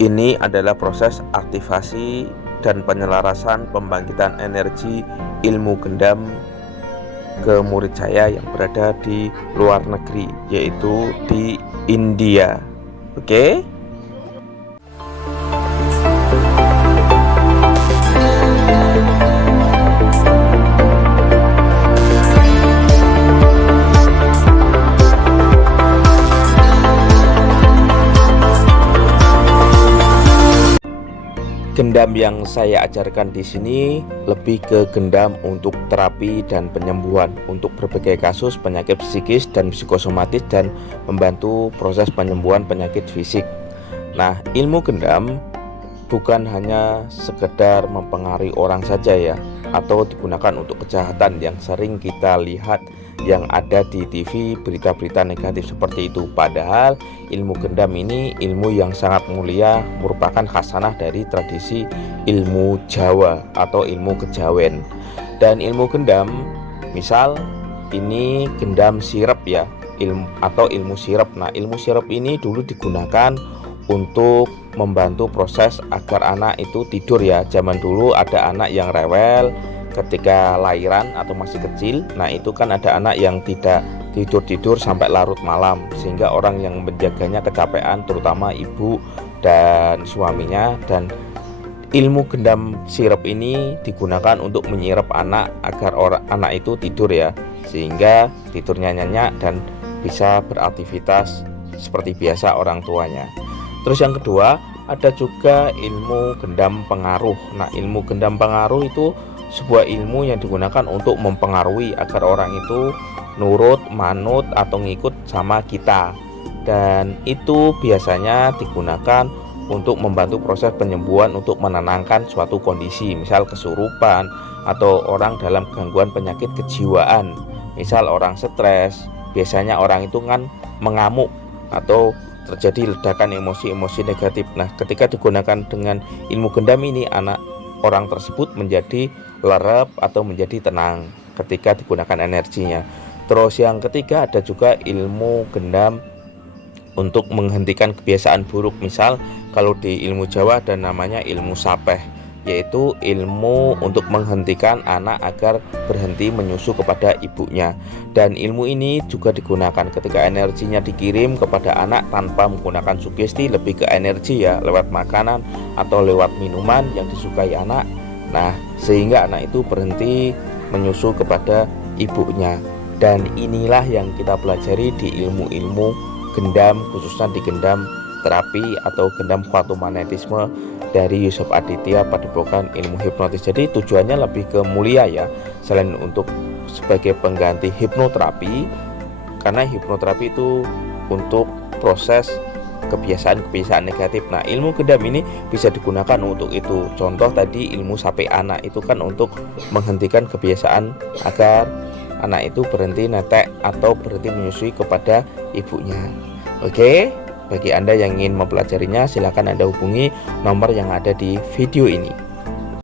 Ini adalah proses aktivasi dan penyelarasan pembangkitan energi ilmu gendam ke murid saya yang berada di luar negeri, yaitu di India. Oke. Gendam yang saya ajarkan di sini lebih ke gendam untuk terapi dan penyembuhan untuk berbagai kasus penyakit psikis dan psikosomatis dan membantu proses penyembuhan penyakit fisik. Nah, ilmu gendam bukan hanya sekedar mempengaruhi orang saja ya, atau digunakan untuk kejahatan yang sering kita lihat yang ada di TV, berita-berita negatif seperti itu. Padahal ilmu gendam ini ilmu yang sangat mulia, merupakan khasanah dari tradisi ilmu Jawa atau ilmu kejawen. Dan ilmu gendam, misal ini gendam sirep ya, ilmu sirep. Nah, ilmu sirep ini dulu digunakan untuk membantu proses agar anak itu tidur ya. Zaman dulu ada anak yang rewel ketika lahiran atau masih kecil. Nah, itu kan ada anak yang tidak tidur sampai larut malam, sehingga orang yang menjaganya kecapean, terutama ibu dan suaminya. Dan ilmu gendam sirep ini digunakan untuk menyirap anak agar anak itu tidur ya, sehingga tidurnya nyenyak dan bisa beraktivitas seperti biasa orang tuanya. Terus yang kedua, ada juga ilmu gendam pengaruh. Nah, ilmu gendam pengaruh itu sebuah ilmu yang digunakan untuk mempengaruhi agar orang itu nurut, manut, atau ngikut sama kita. Dan itu biasanya digunakan untuk membantu proses penyembuhan, untuk menenangkan suatu kondisi, misal kesurupan atau orang dalam gangguan penyakit kejiwaan. Misal orang stres, biasanya orang itu kan mengamuk atau terjadi ledakan emosi-emosi negatif. Nah, ketika digunakan dengan ilmu gendam ini, orang tersebut menjadi lerep atau menjadi tenang ketika digunakan energinya. Terus yang ketiga, ada juga ilmu gendam untuk menghentikan kebiasaan buruk. Misal kalau di ilmu Jawa ada namanya ilmu sapeh, yaitu ilmu untuk menghentikan anak agar berhenti menyusu kepada ibunya. Dan ilmu ini juga digunakan ketika energinya dikirim kepada anak tanpa menggunakan sugesti, lebih ke energi ya, lewat makanan atau lewat minuman yang disukai anak. Nah, sehingga anak itu berhenti menyusu kepada ibunya. Dan inilah yang kita pelajari di ilmu-ilmu gendam, khususnya di gendam terapi atau gendam kvantumagnetisme dari Yusuf Aditya, Padepokan Ilmu Hipnotis. Jadi tujuannya lebih ke mulia ya, selain untuk sebagai pengganti hipnoterapi, karena hipnoterapi itu untuk proses kebiasaan-kebiasaan negatif. Nah, ilmu gendam ini bisa digunakan untuk itu. Contoh tadi ilmu sape anak itu kan untuk menghentikan kebiasaan agar anak itu berhenti netek atau berhenti menyusui kepada ibunya. Oke, bagi Anda yang ingin mempelajarinya, silakan Anda hubungi nomor yang ada di video ini.